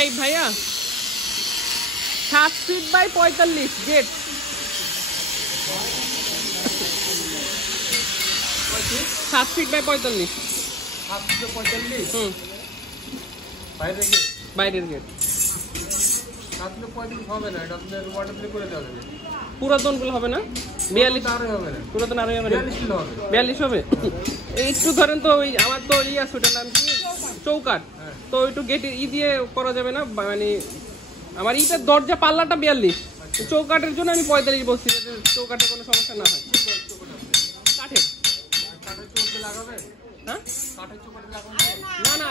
এই ভাইয়া 7 feet by 45 gate 7 feet by 45 বাইরের গেট পুরাতন গুলো হবে না 42 পুরাতন আরো হবে 42 হবে একটু ধরেন তো ওই আমার তো আছে ওটার নাম কি চৌকাঠ তো একটু গেট দিয়ে করা যাবে না মানে আমার ইটার দরজা পাল্লাটা 42 চৌকাঠের জন্য আমি 45 বলছি যাতে চৌকাঠে কোনো সমস্যা না হয় কাঠের লাগাবে হ্যাঁ কাঠের চৌকাঠে লাগাবে না না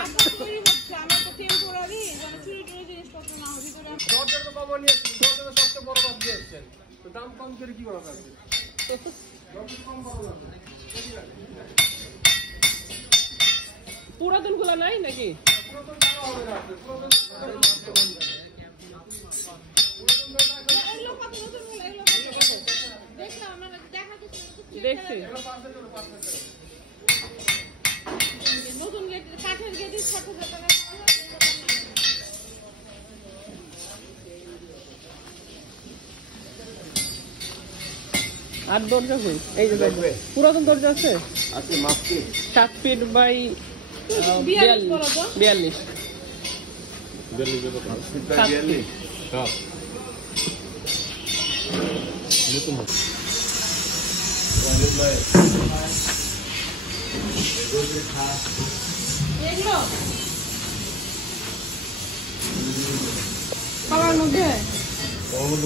আমার তো টেম্পোরারি যেন চুরি টুরি জিনিসপত্র না হয় ভিতরে দরজার তো কভার নিয়ে দরজার সবচেয়ে বড় বাদ দিয়েছেন তো দাম কম করে কি বলা আছে দরজা কম বড় আছে পুরাতন গুলা নাই নাকি পুরাতন ভালো হবে না পুরাতন দেখছি নতুন গেট কাঠের গেট 60,000 টাকা আর দরজা কই এই যে পুরাতন দরজা আছে আছে মাপকি 7 ফিট বাই 42 হ্যাঁ নতুন খাবার মধ্যে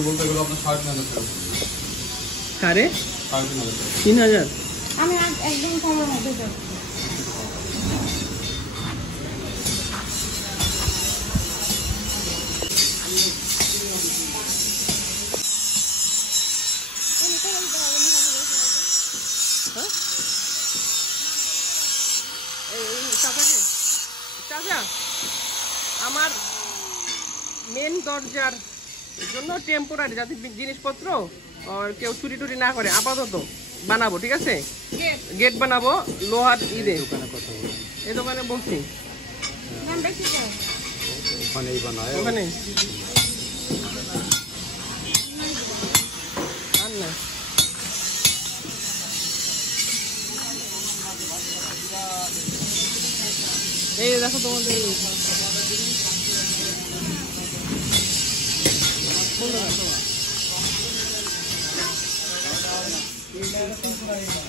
বলতে গেলে আপনার 3,000 আমি একদম খাবার মধ্যে যাব আমার মেন দরজার জন্য টেম্পোরারি যাতে জিনিসপত্র আর কেউ চুরি টুরি না করে আপাতত বানাবো ঠিক আছে গেট বানাবো লোহার ইদে এই দোকানে বলছি ওখানে এই দেখো তোমাদের বলতে